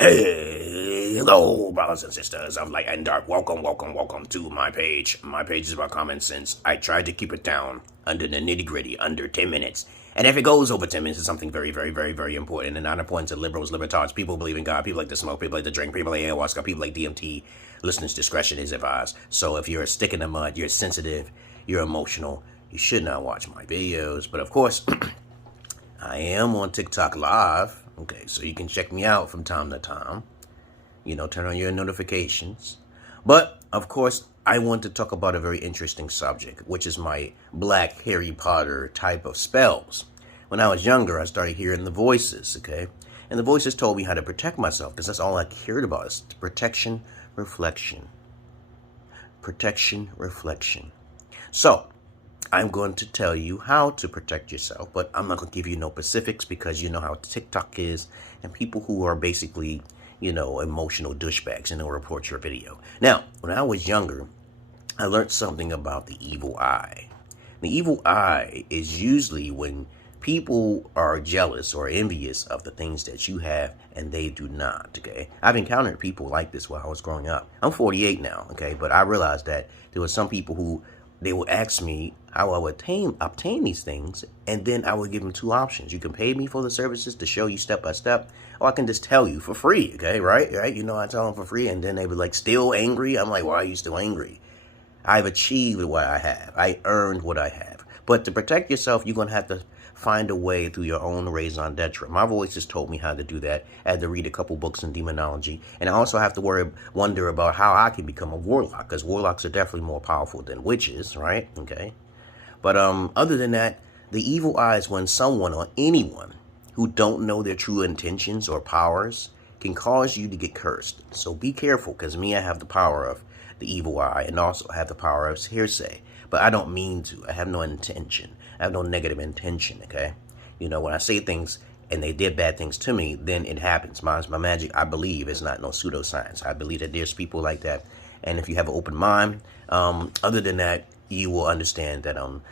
Hey, hello, brothers and sisters of light and dark. Welcome to my page. My page is about common sense. I tried to keep it down under the nitty-gritty, under 10 minutes. And if it goes over 10 minutes, it's something very, very, very, very important. And not important to liberals, libertards, people who believe in God, people like to smoke, people like to drink, people like ayahuasca, people like DMT. Listeners' discretion is advised. So if you're a stick in the mud, you're sensitive, you're emotional, you should not watch my videos. But of course, I am on TikTok Live. Okay, so you can check me out from time to time. You know, turn on your notifications. But, of course, I want to talk about a very interesting subject, which is my Black Harry Potter type of spells. When I was younger, I started hearing the voices, okay? And the voices told me how to protect myself, because that's all I cared about, is protection, reflection. Protection, reflection. So, I'm going to tell you how to protect yourself, but I'm not going to give you no specifics because you know how TikTok is and people who are basically, you know, emotional douchebags and they'll report your video. Now, when I was younger, I learned something about the evil eye. The evil eye is usually when people are jealous or envious of the things that you have and they do not, okay? I've encountered people like this while I was growing up. I'm 48 now, okay? But I realized that there were some people who they would ask me how I would obtain these things, and then I would give them two options. You can pay me for the services to show you step by step, or I can just tell you for free, okay, right? You know, I tell them for free, and then they would like, still angry? I'm like, why are you still angry? I've achieved what I have. I earned what I have. But to protect yourself, you're going to have to find a way through your own raison d'etre. My voices told me how to do that. I had to read a couple books in demonology. And I also have to wonder about how I can become a warlock, because warlocks are definitely more powerful than witches, right? Okay. But other than that, the evil eye is when someone or anyone who don't know their true intentions or powers can cause you to get cursed. So be careful, because me, I have the power of the evil eye and also have the power of hearsay. But I don't mean to. I have no intention. I have no negative intention, okay? You know, when I say things and they did bad things to me, then it happens. My magic, I believe, is not no pseudoscience. I believe that there's people like that. And if you have an open mind, other than that, you will understand that I'm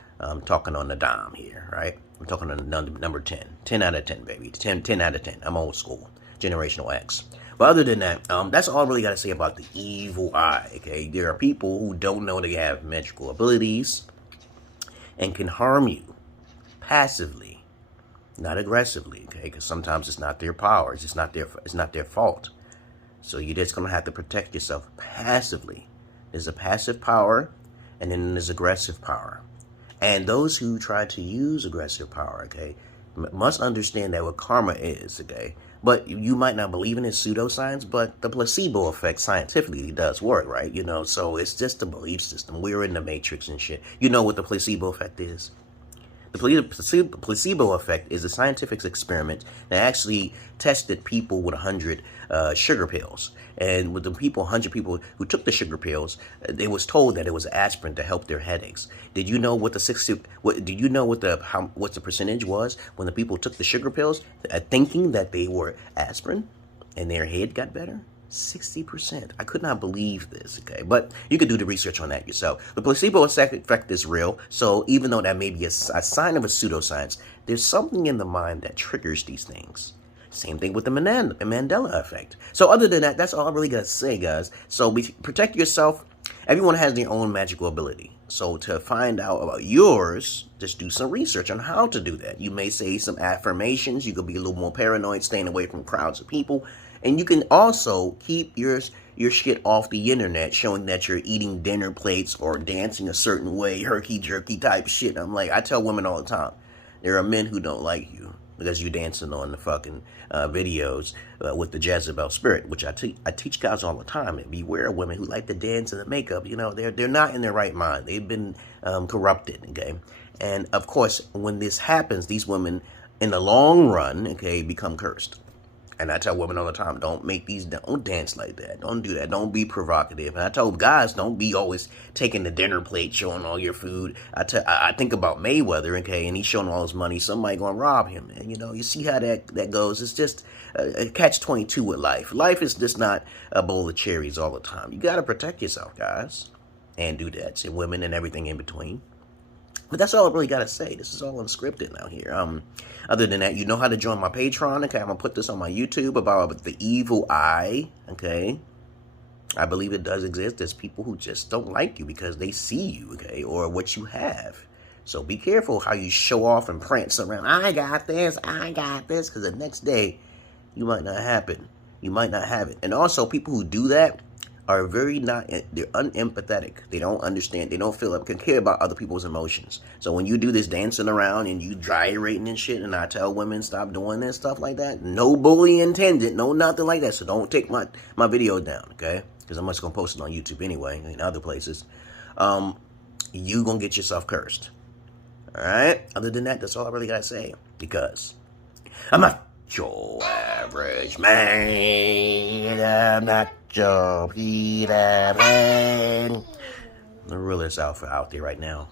talking on the dime here, right? I'm talking on the number 10. 10 out of 10, baby. 10 out of 10. I'm old school. Generational X. But other than that, that's all I really got to say about the evil eye, okay? There are people who don't know they have magical abilities and can harm you passively, not aggressively, okay? Because sometimes it's not their powers. It's not their fault. So you're just going to have to protect yourself passively. There's a passive power, and then there's aggressive power. And those who try to use aggressive power, okay, must understand that what karma is, okay? But you might not believe in it, pseudoscience, but the placebo effect scientifically does work, right? You know, so it's just a belief system. We're in the matrix and shit. You know what the placebo effect is? The placebo effect is a scientific experiment that actually tested people with 100 sugar pills. And with the 100 people who took the sugar pills, they was told that it was aspirin to help their headaches. Did you know what what the percentage was when the people took the sugar pills, thinking that they were aspirin, and their head got better? 60%. I could not believe this, okay? But you could do the research on that yourself. The placebo effect is real, so even though that may be a sign of a pseudoscience, there's something in the mind that triggers these things. Same thing with the Mandela effect. So other than that, that's all I really got to say, guys. So protect yourself. Everyone has their own magical ability. So to find out about yours, just do some research on how to do that. You may say some affirmations. You could be a little more paranoid, staying away from crowds of people. And you can also keep your shit off the internet, showing that you're eating dinner plates or dancing a certain way, herky-jerky type shit. I'm like, I tell women all the time, there are men who don't like you because you dancing on the fucking videos with the Jezebel spirit, which I teach guys all the time. And beware of women who like to dance in the makeup. You know, they're not in their right mind. They've been corrupted, okay? And, of course, when this happens, these women, in the long run, okay, become cursed. And I tell women all the time, don't dance like that. Don't do that. Don't be provocative. And I tell guys, don't be always taking the dinner plate, showing all your food. I think about Mayweather, okay, and he's showing all his money. Somebody going to rob him. And, you know, you see how that goes. It's just a catch-22 with life. Life is just not a bowl of cherries all the time. You got to protect yourself, guys, and do that. And women and everything in between. But that's all I really gotta say. This is all unscripted now here. Other than that, you know how to join my Patreon. Okay, I'm gonna put this on my YouTube about the evil eye. Okay, I believe it does exist. There's people who just don't like you because they see you, okay, or what you have. So be careful how you show off and prance around. I got this, because the next day you might not happen. You might not have it. And also, people who do that are they're unempathetic. They don't understand. They don't feel like can care about other people's emotions. So when you do this dancing around and you gyrating and shit, and I tell women stop doing this stuff like that, no bullying intended, no nothing like that. So don't take my video down, okay? Because I'm just gonna post it on YouTube anyway and other places. You gonna get yourself cursed. All right. Other than that, that's all I really gotta say. Because I'm not your average man. I'm not your Peter Pan. The realest alpha out there right now.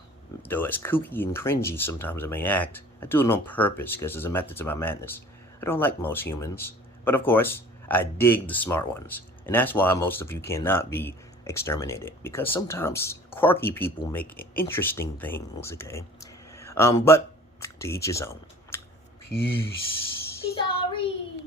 Though as kooky and cringy sometimes it may act, I do it on purpose because there's a method to my madness. I don't like most humans, but of course, I dig the smart ones. And that's why most of you cannot be exterminated. Because sometimes quirky people make interesting things, okay? But to each his own. Peace. Sorry.